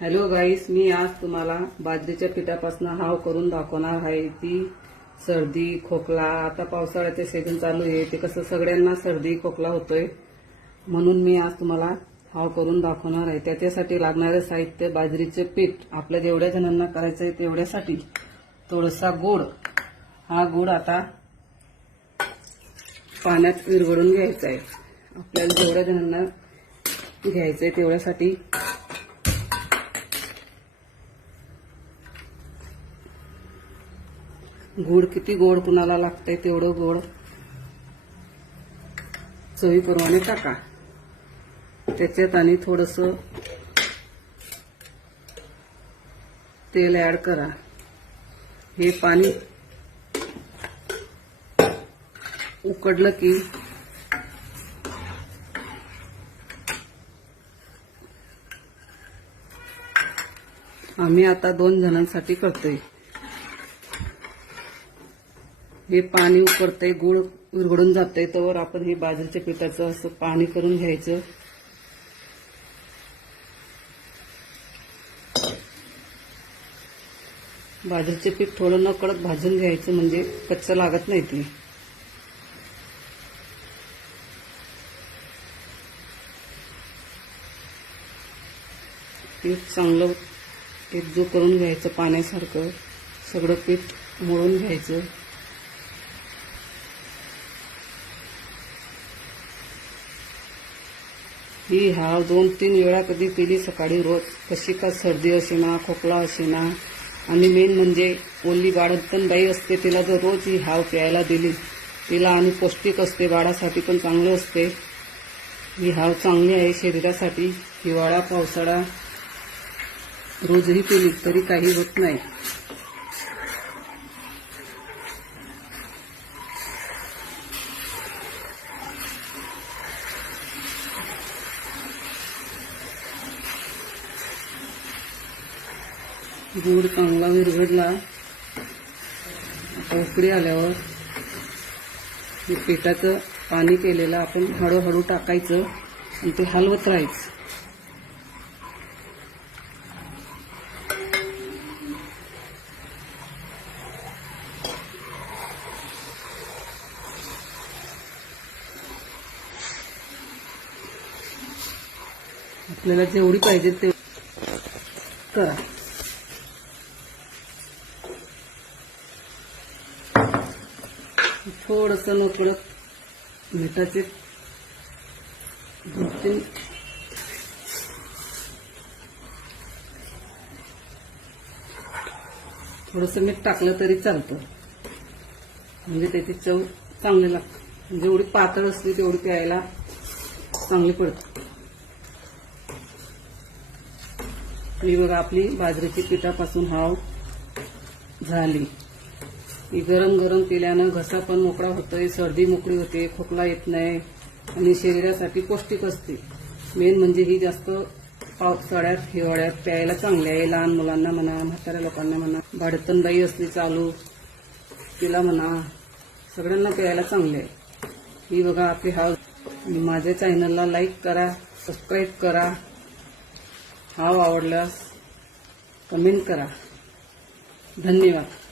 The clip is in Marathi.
हॅलो गाईस, मी आज तुम्हाला बाजरीच्या पिठापासून हाव करून दाखवणार आहे। ती सर्दी खोकला, आता पावसाळ्याचे सीझन चालू आहे, ते कसं सगळ्यांना सर्दी खोकला होतोय, म्हणून मी आज तुम्हाला हाव करून दाखवणार आहे। त्याच्यासाठी लागणारे साहित्य बाजरीचे पीठ, आपल्या जेवढ्या जणांना करायचं आहे तेवढ्यासाठी थोडासा गोड, हा गोड आता पाण्यात विरघळून घ्यायचा आहे। आपल्याला जेवढ्या जणांना घ्यायचं आहे तेवढ्यासाठी गोड, किती गोड कुणाला लागतंय तेवढं गोड चवीप्रमाणे टाका। त्याच्यात आणि थोडंसं तेल ऍड करा। हे पाणी उकडलं की आम्ही आता 2 जणांसाठी करतोय। हे पाणी उकडतंय, गुळ विरघळून जातंय, तोवर आपण हे बाजरीच्या पिठाचं असं पाणी करून घ्यायचं। बाजरीचे पीठ थोडं नकळत भाजून घ्यायचं, म्हणजे कच्चं लागत नाही ते। पीठ चांगलं एकजीव करून घ्यायचं, पाण्यासारखं सगळं पीठ मळून घ्यायचं। ही हाव 2-3 वेळा कधी पिली सकाळी रोज, कशी का सर्दी असेना खोकला असेना, आणि मेन म्हणजे ओली बाळंतण बाई असते, तिला जर रोज ही हाव प्यायला दिली तिला, आणि पौष्टिक असते, बाळासाठी पण चांगलं असते। ही हाव चांगली आहे शरीरासाठी। हिवाळा पावसाळा रोजही पिली तरी काही होत नाही। गुड चांगला विरघळला, आता उकळी आल्यावर हे पिठाचं पाणी केलेलं आपण हळूहळू टाकायचं आणि ते हलवत राहायचं। आपल्याला जेवढी पाहिजे ते करा। थोडंसं नकळत मिठाचे थोडंसं मीठ टाकलं तरी चालतं, म्हणजे त्याची चव चांगली लागते। जेवढी पातळ असली तेवढी प्यायला चांगली पडते। ही बघा, आपली बाजरीची पिठापासून हाव झाली। ही गरम गरम पिल्यानं घसा पण मोकळा होतोय, सर्दी मोकळी होते, खोकला येत नाही, आणि शरीरासाठी पौष्टिक असते। मेन म्हणजे ही जास्त पावसाळ्यात हिवाळ्यात प्यायला चांगली आहे। लहान मुलांना म्हणा, म्हाताऱ्या लोकांना म्हणा, बाळंतण बाई असली चालू तिला म्हणा, सगळ्यांना प्यायला चांगली आहे। ही बघा आपली हाव। माझ्या चॅनलला लाईक करा, सबस्क्राईब करा, हाव आवडल्यास कमेंट करा। धन्यवाद।